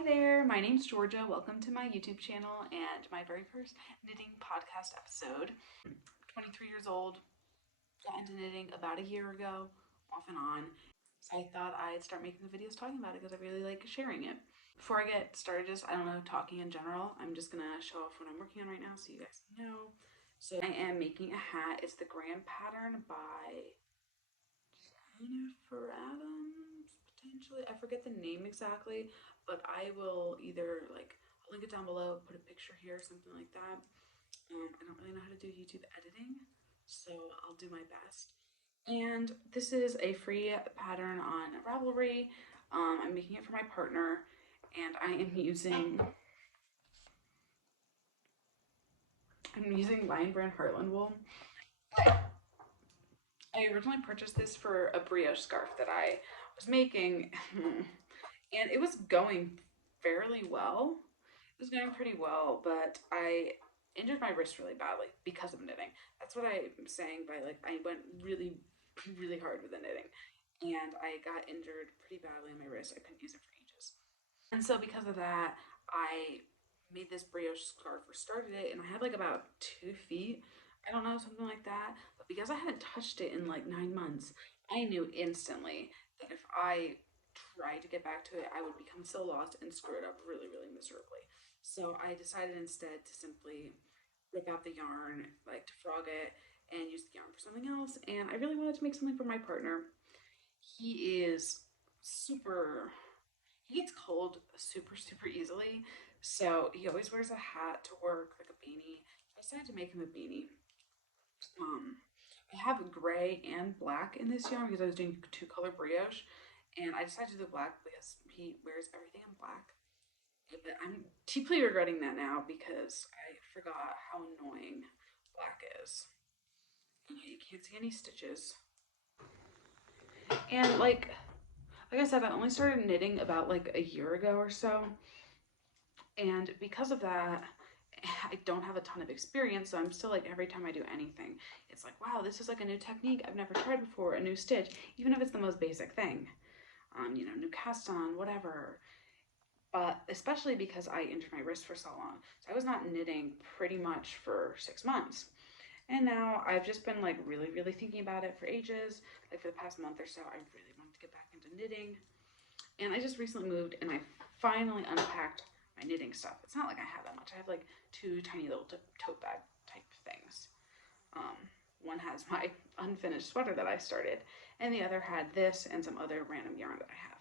Hi there, my name's Georgia. Welcome to my YouTube channel and my very first knitting podcast episode. 23 years old, got into knitting about a year ago, off and on. So I thought I'd start making the videos talking about it because I really like sharing it. Before I get started, talking in general, I'm just gonna show off what I'm working on right now so you guys know. So I am making a hat. It's the Grand Pattern by Jennifer Adams, potentially. I forget the name exactly, but I will either I'll link it down below, put a picture here, something like that. I don't really know how to do YouTube editing, so I'll do my best. And this is a free pattern on Ravelry. I'm making it for my partner, and I'm using Lion Brand Heartland wool. I originally purchased this for a brioche scarf that I was making, and it was going fairly well. It was going pretty well, but I injured my wrist really badly because of knitting. That's what I'm saying by I went really, really hard with the knitting, and I got injured pretty badly on my wrist. I couldn't use it for ages. And so because of that, I made this brioche scarf or started it, and I had about 2 feet. I don't know, something like that. But because I hadn't touched it in 9 months, I knew instantly that if I tried to get back to it, I would become so lost and screw it up really, really miserably. So I decided instead to simply rip out the yarn, to frog it, and use the yarn for something else. And I really wanted to make something for my partner. He is super, he gets cold super, super easily. So he always wears a hat to work, like a beanie. I decided to make him a beanie. I have gray and black in this yarn because I was doing 2-color brioche, and I decided to do the black because he wears everything in black. But I'm deeply regretting that now because I forgot how annoying black is. You can't see any stitches. And like I said, I only started knitting about a year ago or so. And because of that, I don't have a ton of experience, so I'm still every time I do anything, it's wow, this is a new technique I've never tried before, a new stitch, even if it's the most basic thing. New cast on, whatever. But especially because I injured my wrist for so long. So I was not knitting pretty much for 6 months. And now I've just been really, really thinking about it for ages. For the past month or so, I really wanted to get back into knitting. And I just recently moved and I finally unpacked my knitting stuff. It's not like I have that much. I have 2 tiny little tote bag type things. One has my unfinished sweater that I started, and the other had this and some other random yarn that I have.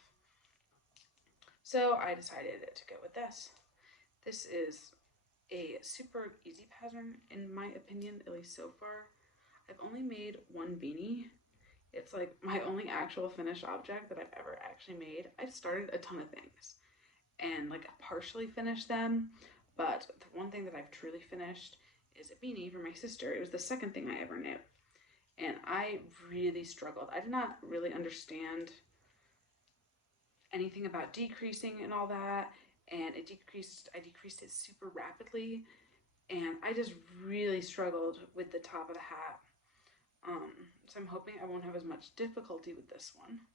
So I decided to go with this. This is a super easy pattern in my opinion, at least so far. I've only made one beanie. It's my only actual finished object that I've ever actually made. I've started a ton of things and partially finished them, but the one thing that I've truly finished is a beanie for my sister. It was the second thing I ever knit, and I really struggled. I did not really understand anything about decreasing and all that, and I decreased it super rapidly, and I just really struggled with the top of the hat. So I'm hoping I won't have as much difficulty with this one.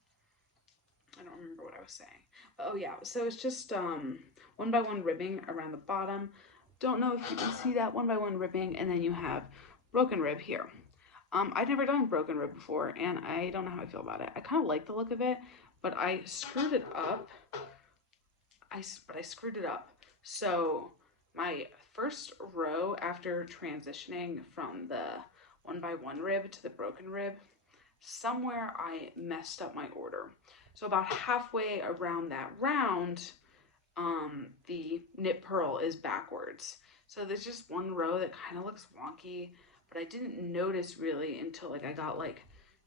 I don't remember what I was saying, but oh yeah, so it's just 1x1 ribbing around the bottom. Don't know if you can see that 1x1 ribbing, and then you have broken rib here. I'd never done broken rib before, and I don't know how I feel about it. I kind of like the look of it, but I screwed it up. I screwed it up. So my first row after transitioning from the 1x1 rib to the broken rib, somewhere I messed up my order. So about halfway around that round, the knit purl is backwards. So there's just one row that kind of looks wonky, but I didn't notice really until I got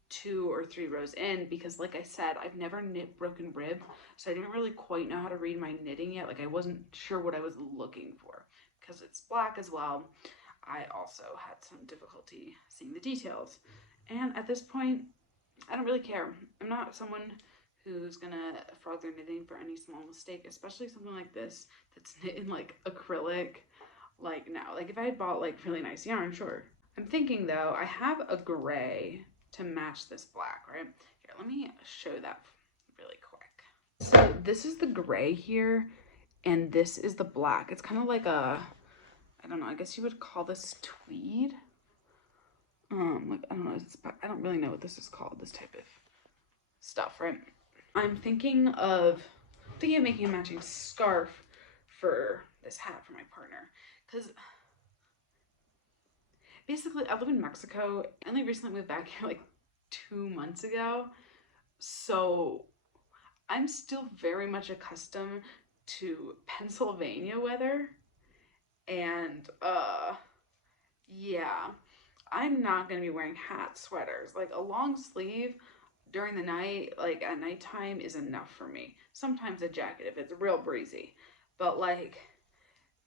2 or 3 rows in, because I said, I've never knit broken rib, so I didn't really quite know how to read my knitting yet. I wasn't sure what I was looking for. Because it's black as well, I also had some difficulty seeing the details. And at this point, I don't really care. I'm not someone who's gonna frog their knitting for any small mistake, especially something like this that's knit in acrylic. No, if I had bought really nice yarn, sure. I'm thinking though, I have a gray to match this black, right? Here, let me show that really quick. So this is the gray here. and this is the black. It's kind of like a, I don't know, I guess you would call this tweed. Like, I don't know, I don't really know what this is called, this type of stuff, right? I'm thinking of making a matching scarf for this hat for my partner, because basically I live in Mexico. I only recently moved back here like 2 months ago, so I'm still very much accustomed to Pennsylvania weather, and yeah, I'm not gonna be wearing hat sweaters. Like a long sleeve during the night, like at nighttime, is enough for me. Sometimes a jacket if it's real breezy, but like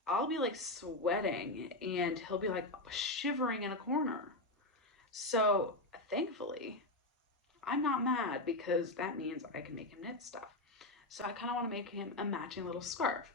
I'll be like sweating and he'll be like shivering in a corner. So thankfully, I'm not mad because that means I can make him knit stuff. So I kind of want to make him a matching little scarf.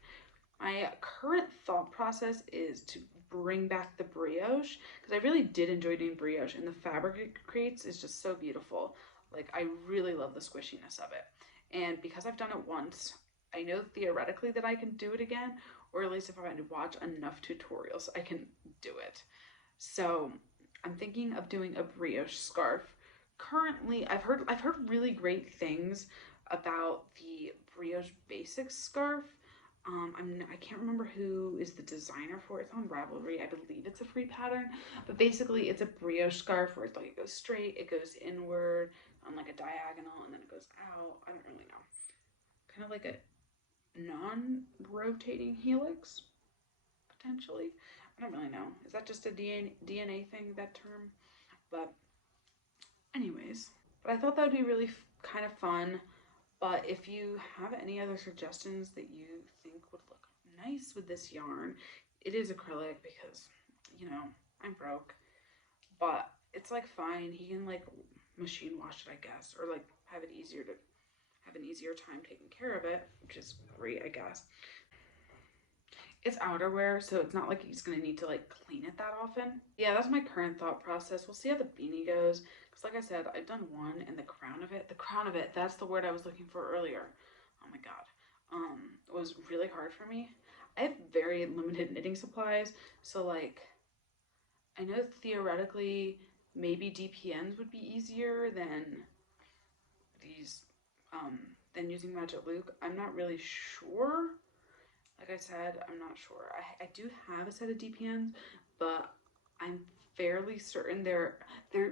My current thought process is to bring back the brioche because I really did enjoy doing brioche, and the fabric it creates is just so beautiful. Like, I really love the squishiness of it. And because I've done it once, I know theoretically that I can do it again, or at least if I watch enough tutorials, I can do it. So I'm thinking of doing a brioche scarf. Currently, I've heard really great things about the brioche Basix scarf. I can't remember who is the designer for it. It's on Ravelry. I believe it's a free pattern, but basically it's a brioche scarf where it's like it goes straight, it goes inward on like a diagonal, and then it goes out. I don't really know. Kind of like a non-rotating helix, potentially. I don't really know. Is that just a DNA thing, that term? But anyways, but I thought that would be really kind of fun. But if you have any other suggestions that you think would look nice with this yarn, it is acrylic because, you know, I'm broke. But it's like fine. He can like machine wash it, I guess, or like have an easier time taking care of it, which is great, I guess. It's outerwear, so it's not like he's gonna need to like clean it that often. Yeah, that's my current thought process. We'll see how the beanie goes. Because like I said, I've done one, and the crown of it, that's the word I was looking for earlier. Oh my God. It was really hard for me. I have very limited knitting supplies, so like I know theoretically maybe DPNs would be easier these um than using Magic Luke. I'm not really sure. Like I said, I'm not sure. I do have a set of DPNs, but I'm fairly certain they're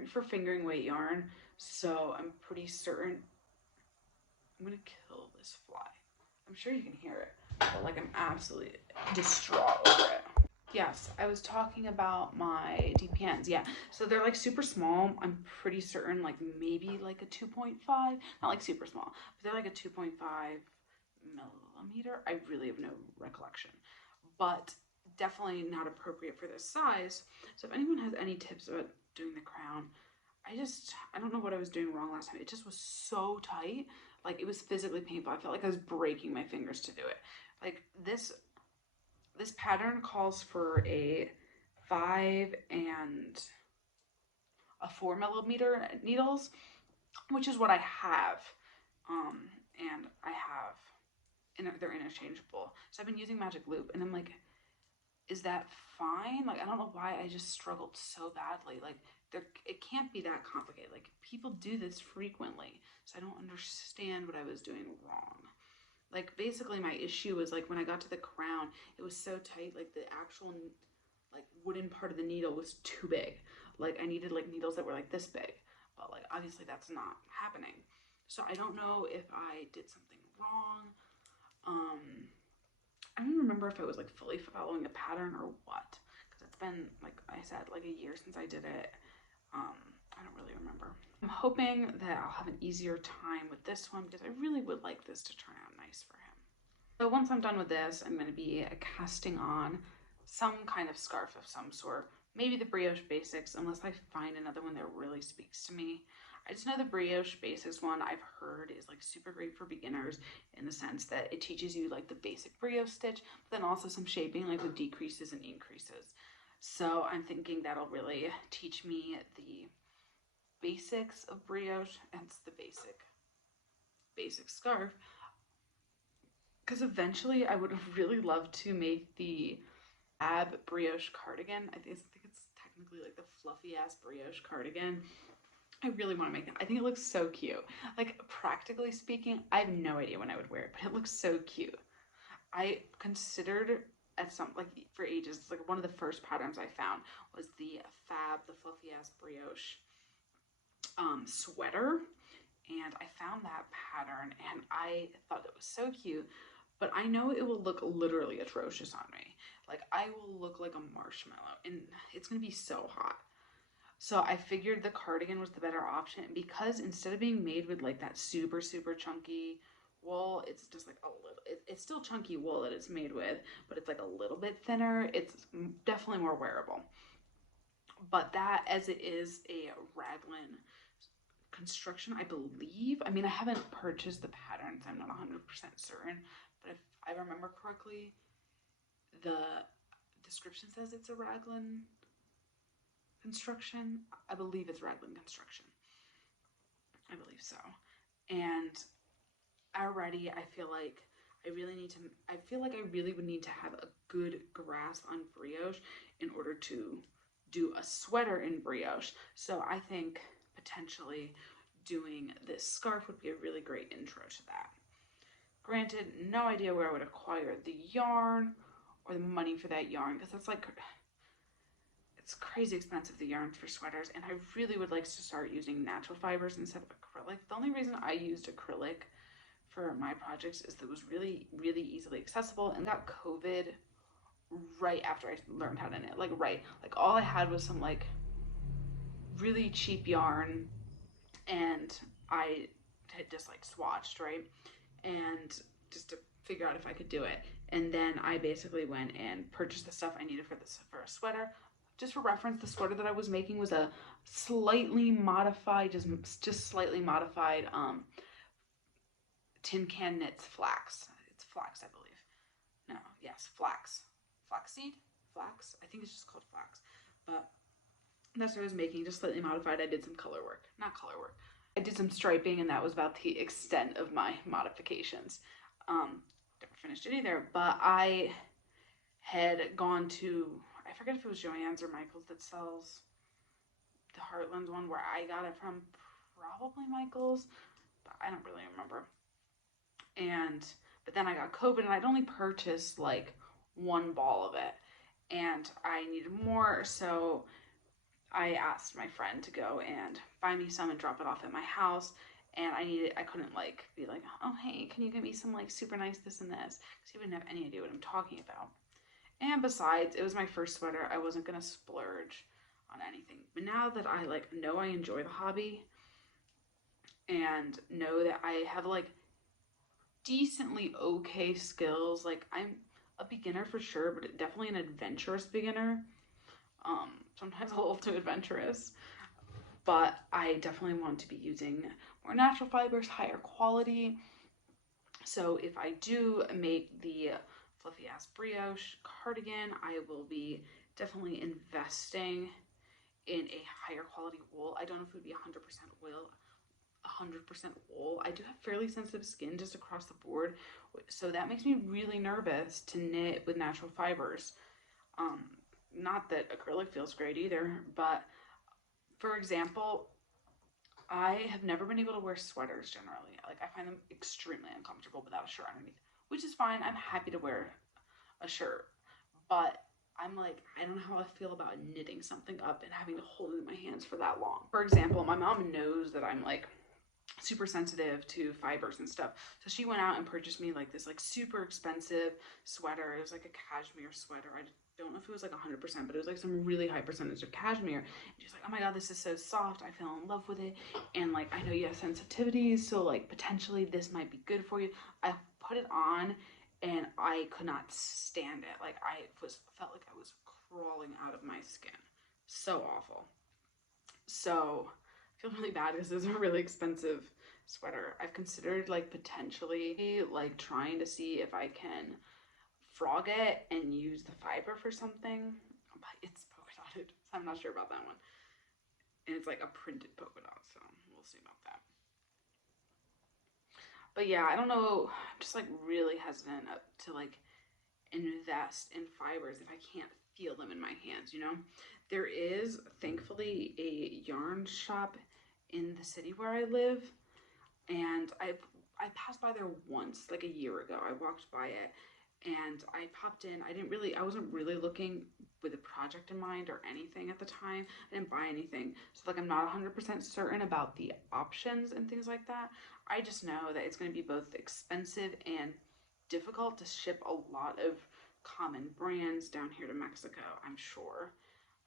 for fingering weight yarn. So I'm pretty certain I'm gonna kill this fly. I'm sure you can hear it, but like I'm absolutely distraught over it. Yes, I was talking about my DPNs. Yeah, so they're like super small. I'm pretty certain, like maybe like a 2.5, not like super small, but they're like a 2.5 millimeter. I really have no recollection, but definitely not appropriate for this size. So if anyone has any tips about doing the crown, I don't know what I was doing wrong last time. It just was so tight. Like it was physically painful. I felt like I was breaking my fingers to do it. Like this pattern calls for a 5 and a 4 millimeter needles, which is what I have. And I have, and they're interchangeable. So I've been using Magic Loop, and I'm like, is that fine? Like, I don't know why I just struggled so badly. Like, it can't be that complicated. Like, people do this frequently, so I don't understand what I was doing wrong. Like, basically, my issue was like when I got to the crown, it was so tight. Like, the actual like wooden part of the needle was too big. Like, I needed like needles that were like this big, but like obviously that's not happening. So I don't know if I did something wrong. Um, I don't remember if I was like fully following a pattern or what, because it's been like I said, like a year since I did it. Um, I don't really remember. I'm hoping that I'll have an easier time with this one because I really would like this to turn out nice for him. So once I'm done with this, I'm going to be casting on some kind of scarf of some sort. Maybe the Brioche Basics, unless I find another one that really speaks to me. I just know the Brioche Basics one I've heard is like super great for beginners in the sense that it teaches you like the basic brioche stitch, but then also some shaping like with decreases and increases. So I'm thinking that'll really teach me the basics of brioche, hence the basic scarf. because eventually I would have really loved to make the ab brioche cardigan. I think it's technically like the fluffy ass brioche cardigan. I really want to make that. I think it looks so cute. Like, practically speaking, I have no idea when I would wear it, but it looks so cute. I considered at some, like, for ages, like one of the first patterns I found was the the fluffy ass brioche sweater, and I found that pattern and I thought it was so cute, but I know it will look literally atrocious on me. Like, I will look like a marshmallow and it's gonna be so hot. So I figured the cardigan was the better option, because instead of being made with like that super chunky wool, it's just like a little, it's still chunky wool that it's made with, but it's like a little bit thinner. It's definitely more wearable. But that, as it is a raglan construction, I believe. I mean, I haven't purchased the patterns. I'm not 100% certain, but if I remember correctly, the description says it's a raglan construction. I believe it's raglan construction. I believe so. And already I feel like I really would need to have a good grasp on brioche in order to do a sweater in brioche. So I think potentially doing this scarf would be a really great intro to that. Granted, no idea where I would acquire the yarn or the money for that yarn, because that's like, it's crazy expensive, the yarns for sweaters, and I really would like to start using natural fibers instead of acrylic. The only reason I used acrylic for my projects is that it was really easily accessible, and got COVID right after I learned how to knit. Like all I had was some like really cheap yarn, and I had just like swatched, right? And just to figure out if I could do it. And then I basically went and purchased the stuff I needed for a sweater. Just for reference, the sweater that I was making was a slightly modified, just slightly modified tincanknits flax. It's flax, I believe. No, yes, flax. Flaxseed? Flax? I think it's just called flax. But that's what I was making, just slightly modified. I did some color work. Not color work. I did some striping, and that was about the extent of my modifications. Never finished it either, but I had gone to, I forget if it was Joann's or Michael's that sells the Heartland one, where I got it from, probably Michael's, but I don't really remember. But then I got COVID, and I'd only purchased like one ball of it, and I needed more, so I asked my friend to go and buy me some and drop it off at my house. And I couldn't like be like, oh hey, can you get me some like super nice this and this, because he wouldn't have any idea what I'm talking about. And besides, it was my first sweater. I wasn't gonna splurge on anything. But now that I like know I enjoy the hobby and know that I have like decently okay skills, like I'm a beginner for sure, but definitely an adventurous beginner. Sometimes a little too adventurous, but I definitely want to be using more natural fibers, higher quality. So if I do make the fluffy ass brioche cardigan, I will be definitely investing in a higher quality wool. I don't know if it would be 100% wool. 100% wool. I do have fairly sensitive skin just across the board, so that makes me really nervous to knit with natural fibers. Not that acrylic feels great either, but for example, I have never been able to wear sweaters generally. Like, I find them extremely uncomfortable without a shirt underneath, which is fine. I'm happy to wear a shirt, but I'm like, I don't know how I feel about knitting something up and having to hold it in my hands for that long. For example, my mom knows that I'm like super sensitive to fibers and stuff, so she went out and purchased me like this like super expensive sweater. It was like a cashmere sweater. I don't know if it was like 100%, but it was like some really high percentage of cashmere. And she's like, oh my god, this is so soft, I fell in love with it, and like, I know you have sensitivities, so like potentially this might be good for you. I put it on and I could not stand it. Like, felt like I was crawling out of my skin. So awful. So I feel really bad because it's a really expensive sweater. I've considered like potentially like trying to see if I can frog it and use the fiber for something, but it's polka dotted, so I'm not sure about that one. And it's like a printed polka dot, so we'll see about that. But yeah, I don't know. I'm just like really hesitant to like invest in fibers if I can't feel them in my hands, you know? There is thankfully a yarn shop in the city where I live, and I passed by there once, like a year ago. I walked by it and I popped in. I wasn't really looking with a project in mind or anything at the time. I didn't buy anything. So like I'm not 100% certain about the options and things like that. I just know that it's going to be both expensive and difficult to ship a lot of common brands down here to Mexico, I'm sure.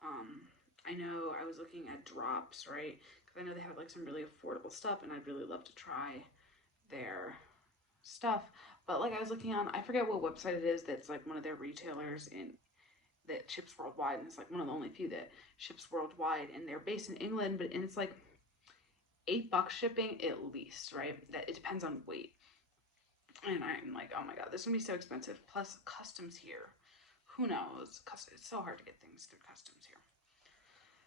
Um, I know I was looking at drops, right? Because I know they have like some really affordable stuff, and I'd really love to try their stuff. But like I was looking on, I forget what website it is that's like one of their retailers in that ships worldwide, and it's like one of the only few that ships worldwide, and they're based in England, but and it's like $8 shipping at least, right? That it depends on weight. And I'm like, oh my god, this is gonna be so expensive. Plus customs here. Who knows? It's so hard to get things through customs here.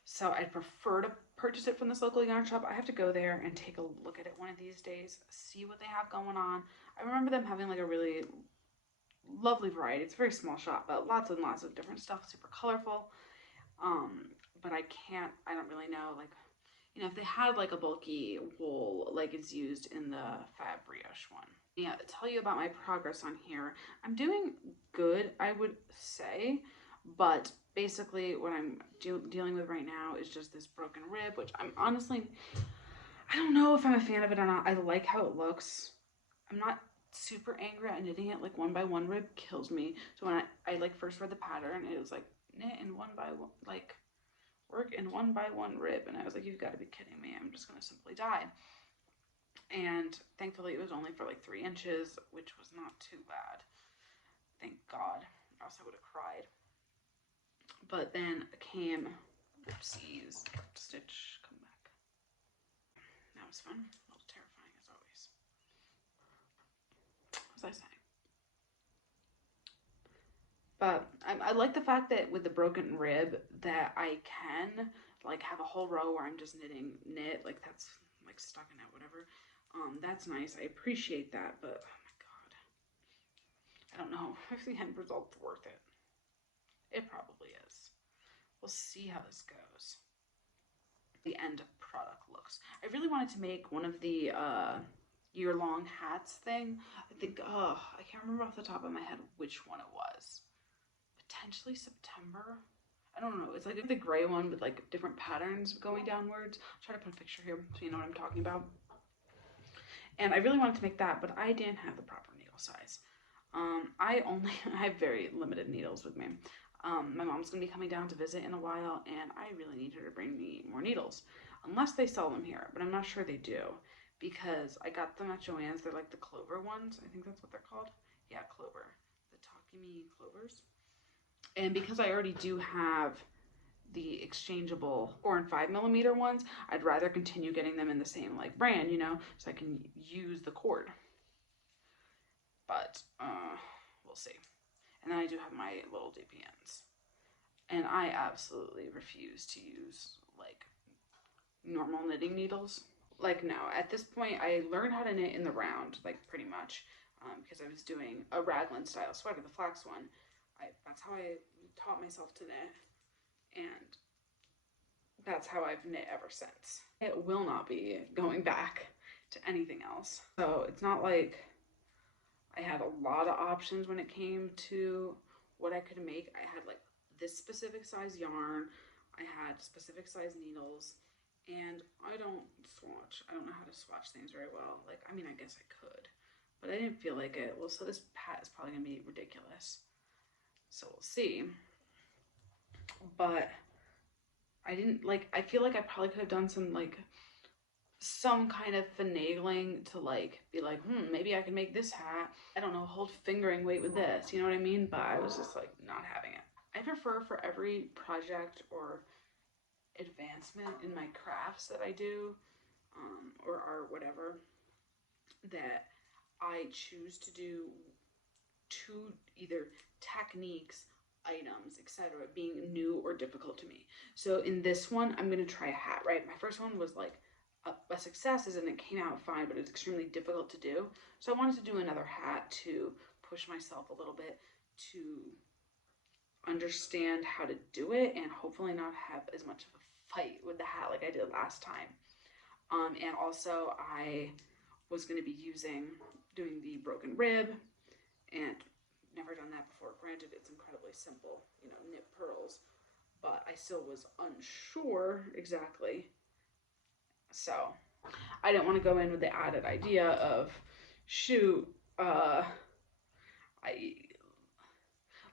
So I'd prefer to purchase it from this local yarn shop. I have to go there and take a look at it one of these days, see what they have going on. I remember them having like a really lovely variety. It's a very small shop, but lots and lots of different stuff, super colorful. Um, but I don't really know, like, you know, if they had like a bulky wool like is used in the Fab Brioche one. Yeah, tell you about my progress on here. I'm doing good, I would say, but basically what I'm dealing with right now is just this broken rib, which I'm honestly, I don't know if I'm a fan of it or not. I like how it looks. I'm not super angry at knitting it. Like one by one rib kills me. So when I like first read the pattern, it was like knit in one by one, like work in one by one rib, and I was like, you've got to be kidding me. I'm just gonna simply die. And thankfully it was only for like 3 inches, which was not too bad. Thank God, or else I would have cried. But then came, oopsies, stitch, come back. That was fun, a little terrifying as always. What was I saying? But I like the fact that with the broken rib that I can like have a whole row where I'm just knitting knit, like that's like stuck in it, whatever. That's nice. I appreciate that, but oh my god, I don't know if the end result's worth it. It probably is. We'll see how this goes. The end product looks. I really wanted to make one of the year-long hats thing. I think, I can't remember off the top of my head which one it was. Potentially September. I don't know. It's like the gray one with like different patterns going downwards. I'll try to put a picture here so you know what I'm talking about. And I really wanted to make that, but I didn't have the proper needle size. I have very limited needles with me. My mom's gonna be coming down to visit in a while, and I really need her to bring me more needles, unless they sell them here, but I'm not sure they do, because I got them at Joann's. They're like the clover ones. I think that's what they're called. Yeah, clover. The Takumi clovers. And because I already do have the exchangeable 4 and 5mm ones, I'd rather continue getting them in the same like brand, you know, so I can use the cord. But we'll see. And then I do have my little DPNs, and I absolutely refuse to use like normal knitting needles. Like no, at this point I learned how to knit in the round, like pretty much, because I was doing a raglan style sweater, the Flax one. That's how I taught myself to knit, and that's how I've knit ever since. It will not be going back to anything else. So it's not like I had a lot of options when it came to what I could make. I had like this specific size yarn, I had specific size needles, and I don't swatch. I don't know how to swatch things very well. Like, I mean, I guess I could, but I didn't feel like it. Well, so this pat is probably gonna be ridiculous. So we'll see. But I didn't like, I feel like I probably could have done some kind of finagling to like be like, maybe I can make this hat. I don't know, hold fingering weight with this, you know what I mean? But I was just like not having it. I prefer for every project or advancement in my crafts that I do, or art, whatever, that I choose to do two either techniques, items, etc., being new or difficult to me. So in this one, I'm gonna try a hat, right? My first one was like a success is, and it came out fine, but it was extremely difficult to do. So I wanted to do another hat to push myself a little bit to understand how to do it and hopefully not have as much of a fight with the hat like I did last time. And also I was going to be doing the broken rib, and never done that before. Granted, it's incredibly simple, knit pearls, but I still was unsure exactly. So I didn't want to go in with the added idea of, shoot, I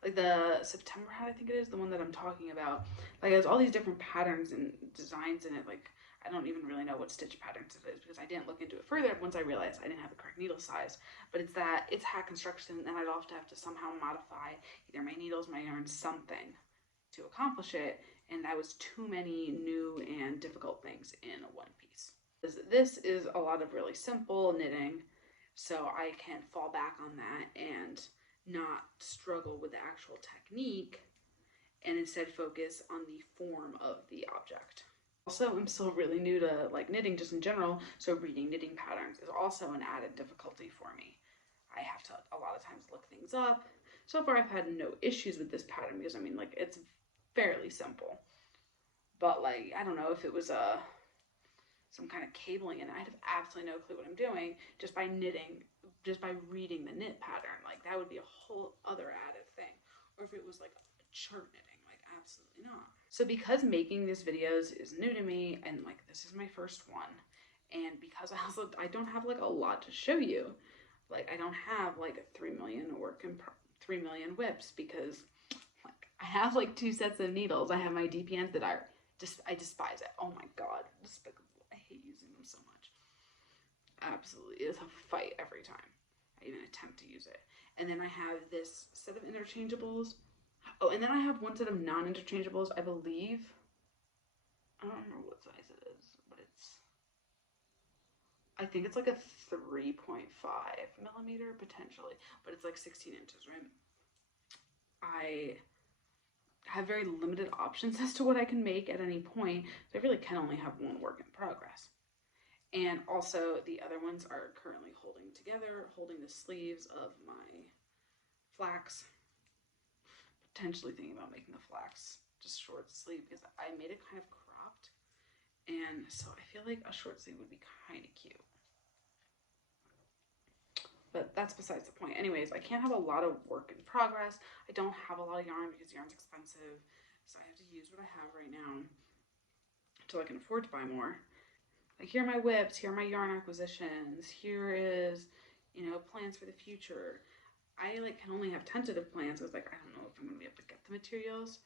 like the September hat, I think it is, the one that I'm talking about. Like, it has all these different patterns and designs in it. Like, I don't even really know what stitch patterns it is because I didn't look into it further once I realized I didn't have the correct needle size. But it's hat construction, and I'd often have to somehow modify either my needles, my yarn, something to accomplish it. And that was too many new and difficult things in one piece. This is a lot of really simple knitting, so I can fall back on that and not struggle with the actual technique and instead focus on the form of the object. Also, I'm still really new to like knitting just in general, so reading knitting patterns is also an added difficulty for me. I have to a lot of times look things up. So far I've had no issues with this pattern because it's fairly simple. But like, I don't know, if it was some kind of cabling and I'd have absolutely no clue what I'm doing just by knitting, just by reading the knit pattern. Like, that would be a whole other added thing. Or if it was like chart knitting, like, absolutely not. So because making these videos is new to me, and like this is my first one, and because I don't have like a lot to show you, like I don't have like 3 million 3 million whips, because like I have like 2 sets of needles. I have my DPNs that I despise it. Oh my god, despicable. I hate using them so much. Absolutely, it's a fight every time I even attempt to use it. And then I have this set of interchangeables. Oh, and then I have one set of non-interchangeables, I believe. I don't remember what size it is, but I think it's like a 3.5 millimeter potentially, but it's like 16 inches, right? I have very limited options as to what I can make at any point, so I really can only have one work in progress. And also the other ones are currently holding together, holding the sleeves of my Flax. Potentially thinking about making the Flax just short sleeve because I made it kind of cropped, and so I feel like a short sleeve would be kind of cute. But that's besides the point. Anyways, I can't have a lot of work in progress. I don't have a lot of yarn because yarn's expensive, so I have to use what I have right now until I can afford to buy more. Like, here are my whips, here are my yarn acquisitions, here is, plans for the future. I like can only have tentative plans because like I don't know if I'm gonna be able to get the materials.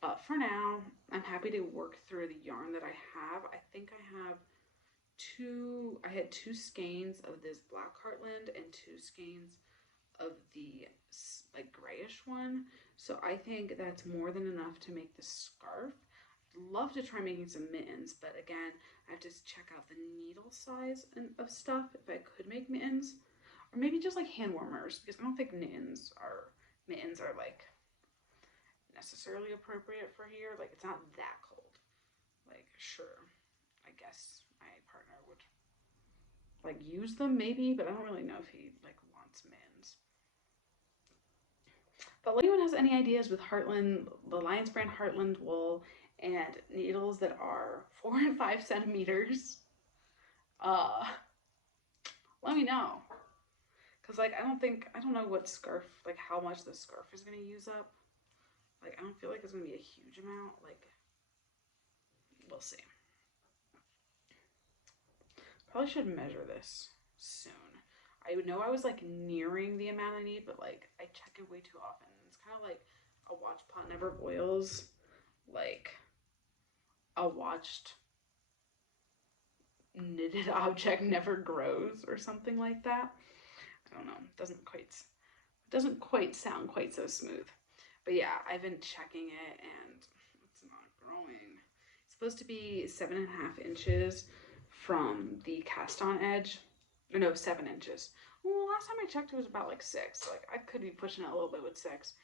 But for now, I'm happy to work through the yarn that I have. I think I had 2 skeins of this black heartland and 2 skeins of the like grayish one. So I think that's more than enough to make the scarf. I'd love to try making some mittens, but again, I have to check out the needle size of stuff if I could make mittens. Or maybe just like hand warmers, because I don't think mittens are like necessarily appropriate for here. Like, it's not that cold. Like, sure, I guess my partner would like use them maybe, but I don't really know if he like wants mittens. But if anyone has any ideas with Heartland, the Lions brand Heartland wool, and needles that are 4 and 5 centimeters, let me know. Cause like I don't know what scarf, like how much the scarf is gonna use up. Like, I don't feel like it's gonna be a huge amount. Like, we'll see. Probably should measure this soon. I know I was like nearing the amount I need, but like I check it way too often. It's kind of like a watch pot never boils, like a watched knitted object never grows, or something like that. I don't know. It doesn't quite sound quite so smooth. But yeah, I've been checking it and it's not growing. It's supposed to be 7.5 inches from the cast on edge. Or no, 7 inches. Well, last time I checked it was about like 6. Like, I could be pushing it a little bit with 6.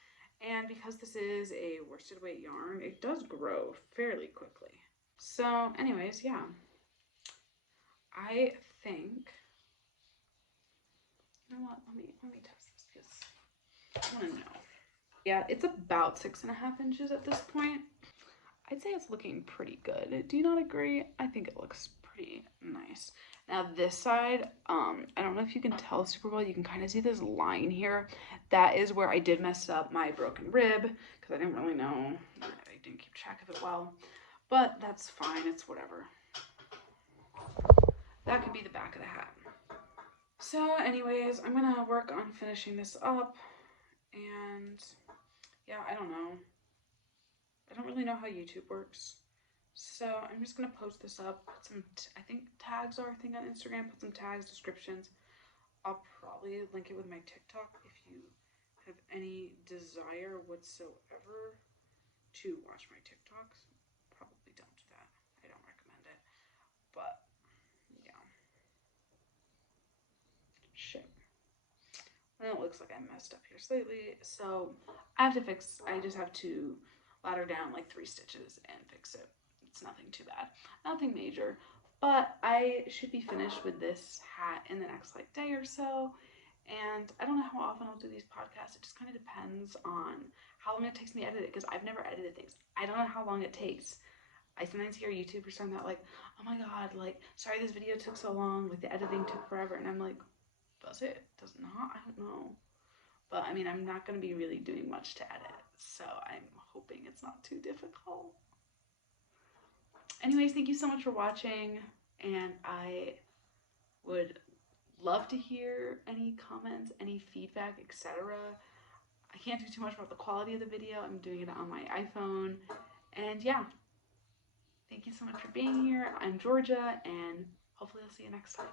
And because this is a worsted weight yarn, it does grow fairly quickly. So anyways, yeah. I think, you know what, let me test this because I want to know. Yeah, it's about 6.5 inches at this point. I'd say it's looking pretty good. Do you not agree? I think it looks pretty nice. Now this side, I don't know if you can tell super well. You can kind of see this line here. That is where I did mess up my broken rib because I didn't really know. I didn't keep track of it well, but that's fine. It's whatever. That could be the back of the hat. So anyways, I'm gonna work on finishing this up, and yeah, I don't know. I don't really know how YouTube works. So I'm just gonna post this up, put some, I think tags are a thing on Instagram, put some tags, descriptions. I'll probably link it with my TikTok if you have any desire whatsoever to watch my TikToks. Probably don't do that. I don't recommend it. But yeah. Shit. Well, it looks like I messed up here slightly. So I just have to ladder down like 3 stitches and fix it. It's nothing too bad. Nothing major. But I should be finished with this hat in the next like day or so. And I don't know how often I'll do these podcasts. It just kind of depends on how long it takes me to edit it because I've never edited things. I don't know how long it takes. I sometimes hear YouTubers saying that like, oh my god, like, sorry this video took so long, like the editing took forever. And I'm like, does it? Does not? I don't know. But I mean, I'm not going to be really doing much to edit. So I'm hoping it's not too difficult. Anyways, thank you so much for watching. And I would love to hear any comments, any feedback, etc. I can't do too much about the quality of the video. I'm doing it on my iPhone. And yeah, thank you so much for being here. I'm Georgia, and hopefully I'll see you next time.